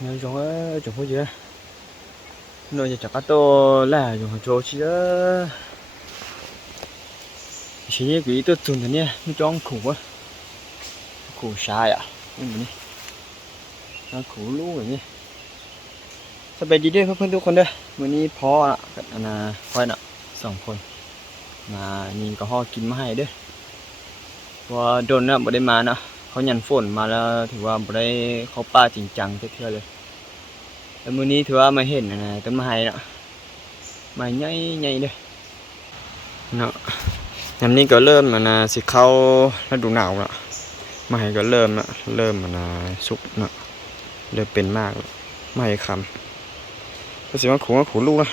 nhớ giống chỗ phố gì á nơi chả cá to là dùng chỗ chi đó chỉ như cái tôi dùng thế này nó trong khủ quá khủ sai à nhưng mà đi nó khủ lú rồi nhỉสบายดีเด้อเพื่อนๆทุกคนเด้อมื้อนี้พ่อน่ะกับค่อยน่ะ2คนมานี่ก็ฮอกินมาให้เด้อเพราะว่าโดนน่ะบ่ได้มาเนาะเขายันฝนมาแล้วถือว่าบ่ได้เข้าป่าจริงจังเทื่อเลยแล้วมื้อนี้ถือว่ามาเห็นต้นไม้เนาะไม้ใหญ่ๆเด้อเนาะยามนี้ก็เริ่มสิเข้าฤดูหนาวแล้วไม้ก็เริ่มสุกเนาะเริ่มเป็นมากแล้วไม้ค้ำก็สิว่าขูลูกนะ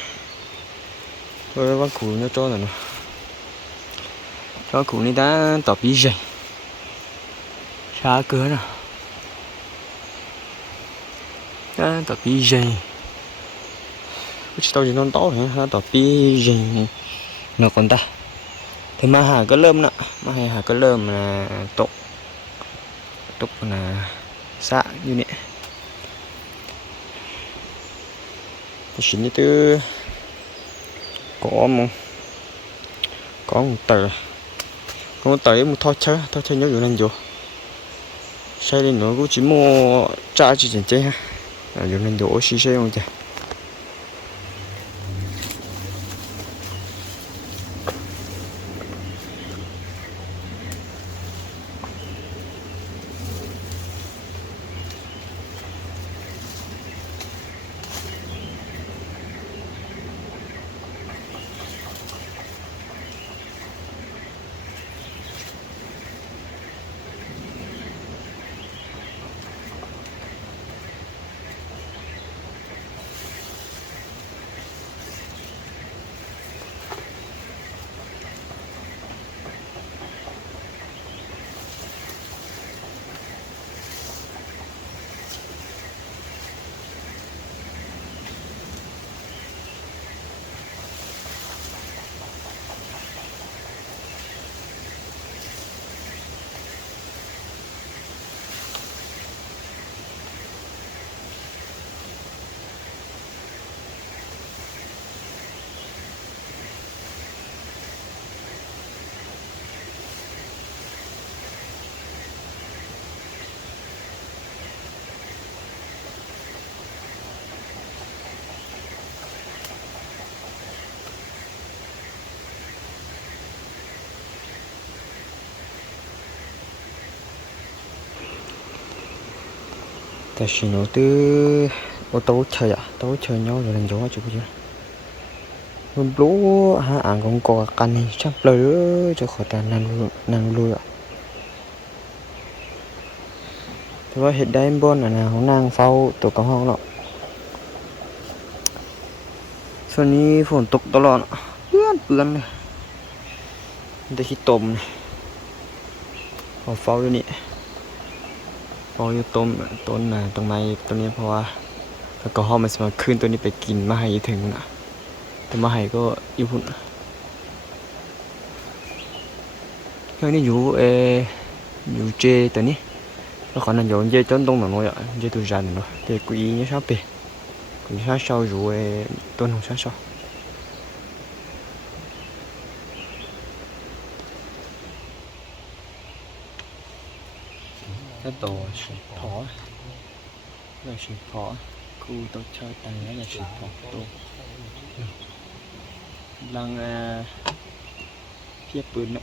ว่าขูเนื้อจ้อหน่อยเนาะจ้อขูนี่đã tỏ bí dày xa cửa nè đã tỏ bí dày tao chỉ non to hả tỏ bí dày nó còn ta thì mà hà có lơm nè mà hà có lơm là tục là xạ như nè chính như từ có một tờ một thoi chơi nhớอยู่นั่นอยู่ใช่เลยหนูกูchỉ mua trả chỉ tiền chơi haอยู่นั่นอยู่xí xí không chơiแต่ชิโนตื้อโอโต้เฉยอ่ะโต้เฉยnhau rồi làm giống chú chứมันรู้หาอ่างของกอกันนี่ชับเลยจะขอแต่นั่งลุยอ่ะแต่ว่าเฮ็ดได้บ่นของนางเฝ้าตัวกับห้องเนาะช่วงนี้ฝนตกตลอดเปื้อนเลยได้ขี้ตมเฝ้าอยู่นี่พออยู่ต้นตรงไม้ตัวนี้เพราะว่าแล้วก็ห้องมันสิมาขึ้นตัวนี้ไปกินมาให้ถึงน่ะแต่มาให้ก็อยู่พุ่นแล้วนี่อยู่เจตัวนี้แล้วcòn làอยู่เจจนตรงนั้นrồi ạเจตัวจันเนาะแต่กูอีนี่ชอบไปกูชอบเช่าอยู่ต้นของชอบcái tổ sụp thỏ là sụp thỏ khu tôi chơi tay là sụp thỏ tổ đang phíaปืนnữa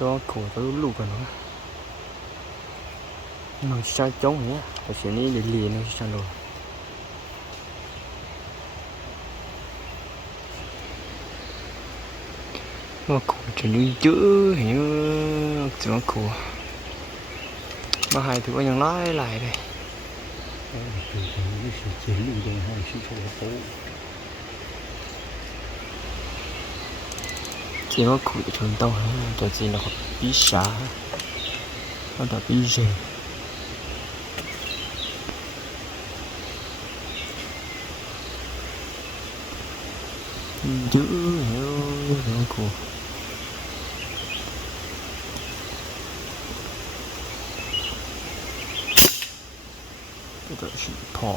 cho cổ tôi lụt vào nó sai chống nhé phải xử lý để liền nó sao rồi mà cổ chỉ nuôi chữ hình như chỉ nó cổ mà hai thứยังlại đây chỉ nó cổ của chúng tôi cho gì nó bí xả nó đã bí gì chữ nó cổ ก็สิพอ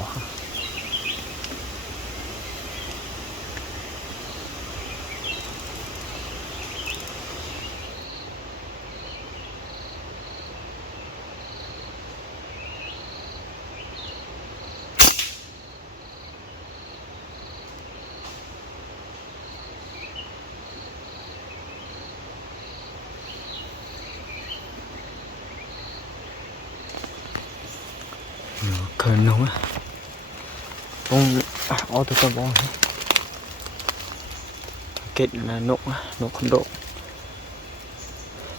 可能啊เอาตัวตะบองเก็ดนะนกคอนโด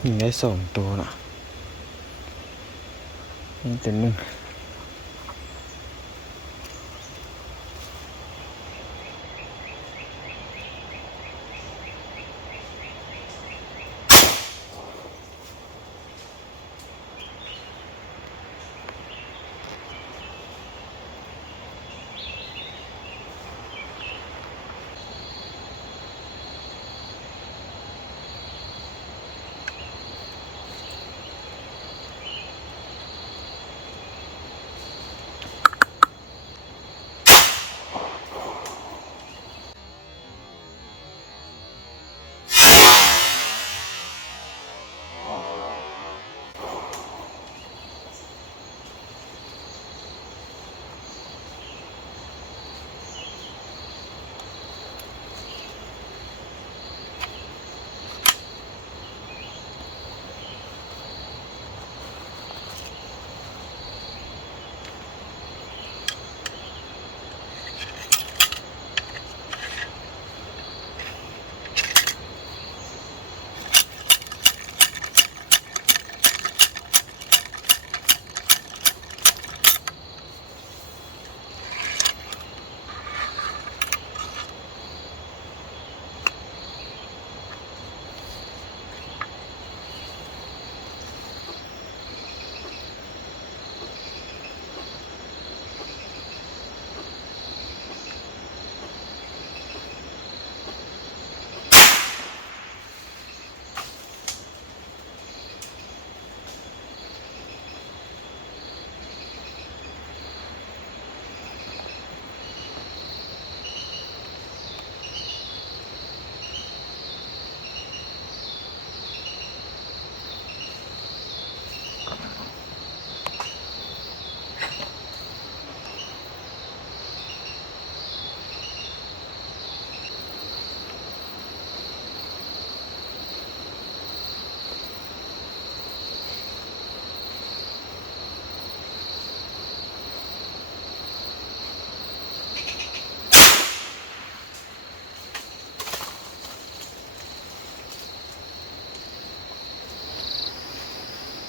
มีได้2ตัวน่ะนี่ตัวนึง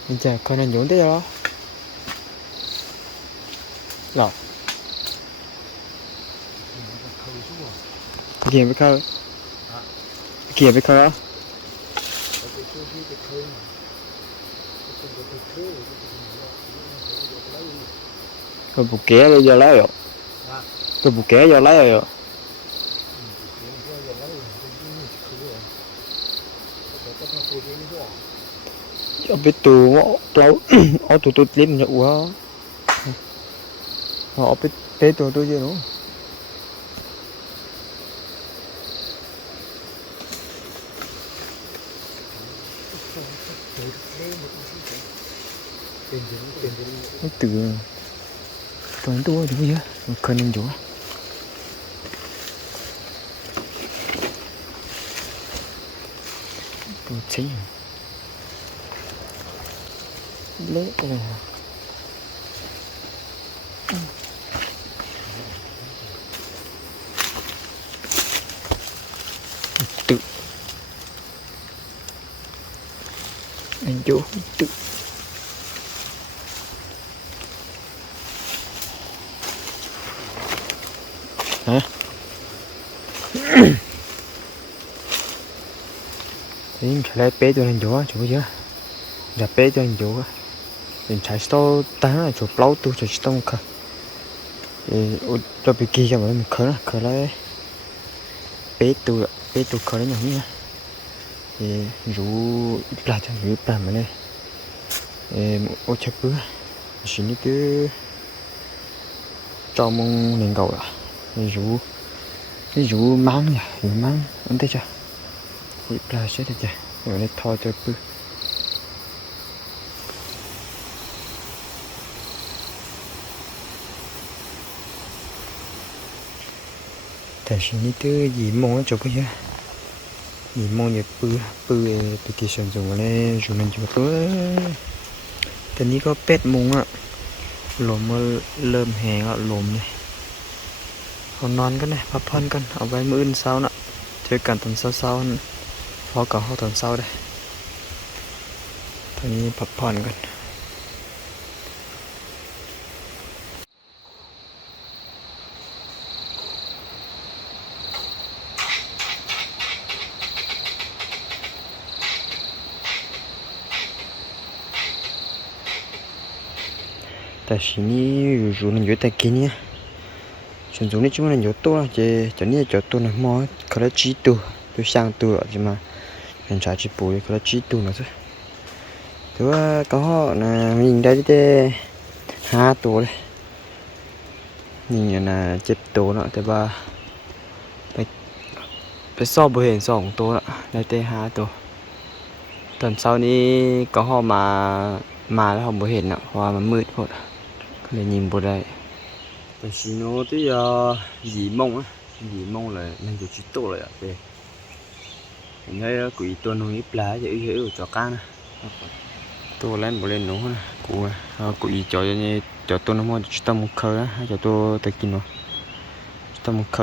이제 그는 용대요. 야. Kìa với khơi. Kìa với khơi á. Cái bục ké bây giờ lấy rồi. Cái bục ké giờ lấy rồi. Ở bên tù lâu ở tù tôi lên nhậu quá. Họ bên tù tôi gì nữa. Từ toàn tôi đúng chưa? Cần nên chỗ. Tôi thấy lỡ rồi. Tự anh chỗ tự hả? Thì trả lại bé cho anh chỗ chưa? Giả bé cho anh chỗ mình chạy sau tá là chỗ plau tu chỗ tông khờ thì cho bị kia cho mình khờ lại bé tu khờ đấy nhỉ thì rủ là cho rủ làm mà này ô chập bữa xin đi cứ cho mong nên cầu là ví dụ mang nhỉ mang anh thấy chưa bị pla chết được chưa rồi nó thôi cho bựแต่สิ่งนี้ตื้อหยีมองจบไปเยอะหยีมองเนี่ยปื้อไปที่ส่วนสูงเลยอยู่นั่นอยู่ตัวแต่นี้ก็8 โมงอ่ะลมมันเริ่มแห้งแล้วลมเนี่ยเอานอนกันนะพักผ่อนกันเอาไว้มื้ออื่นเช้าน่ะเจอกันตอนเช้าๆพอกับเฮาตอนเช้าได้ตอนนี้พักผ่อนกันแต่สิ่งนี้อยู่นั่นอยู่แต่กินเนี่ยส่วนตรงนี้chúngมันอยู่ตัวจะนี่จะตัวน่ะมอเขาละจีตัวช่างตัวใช่มั้ยเป็นชาจิปุยเขาละจีตัวน่ะซิแต่ว่าก็น่ะมีได้แต่5 ตัวเลยนี่น่ะ7 ตัวเนาะแต่ว่าไปสอบบ่เห็น2 ตัวน่ะได้แต่5 ตัวตอนเช้านี้ก็เฮามาแล้วเฮาบ่เห็นน่ะเพราะว่ามันมืดโพดก็เลยยิงบ่ได้ไปสิโนที่หยีมงอ่ะหยีมงเลยมันอยู่จิโตเลยอ่ะเป้เห็นได้กุยตัวนึงอีปลาจะอื้อจอก้างนะตัวเล่นบ่เล่นหนูนะกูกุยจอนี่จอตัวน้ำมันจิตมุเคนะจอตัวตะกินเนาะจิตมุเค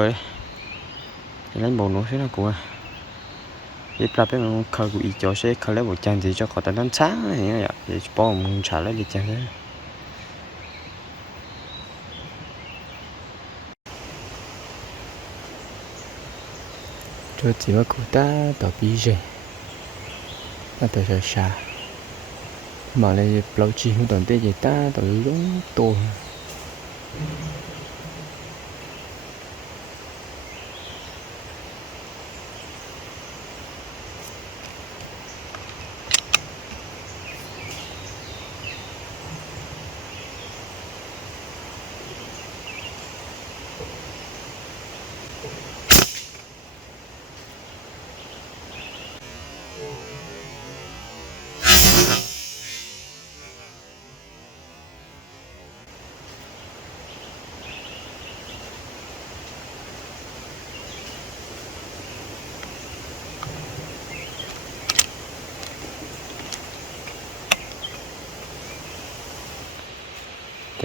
เล่นบ่หนูใช่นะกูอีปลาเป็นมุเคกุยจอใช้เขาเล่นบ่จังสิจอขอตะนั้นช้างอย่างเงี้ยเดี๋ยวป้อมึงฉาแล้วดิจังเลยcho chỉ có cụ ta tỏ bí rể là tỏ sợ xa mà lại lâu chi không tổn tê gì ta tỏ giống tổ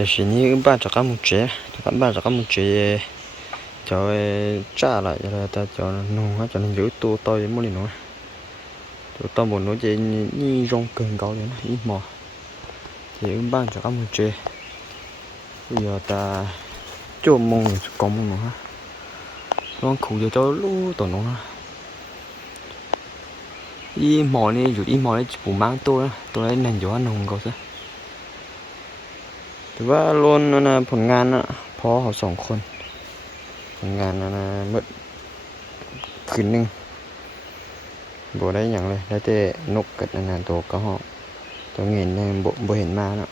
แต่สิ่งนี้บ้านจะ干木节บ้านจะ干木节cho trả lại ta cho nó cho nó giữตัวต่อยมื้อนี้เนาะตัวต่อบ่nóจะนี่รองเกินเขาเลยนะอีหมอthìบ้านจะ干木节bây giờ ta cho mong còn mong nữa nó khủ cho lú tổ nó y mò nàyอยู่y mò này phủ mangตัวnày nềnอยู่นงเขาซะแต่ว่าล้วนนะผลงานน่ะพอเขา2 คนผลงานนะหมดคืนนึงบ่ได้หยังเลยได้แต่นกกับนั่นตัวก็ฮอตัวเงินบ่เห็นมาเนาะ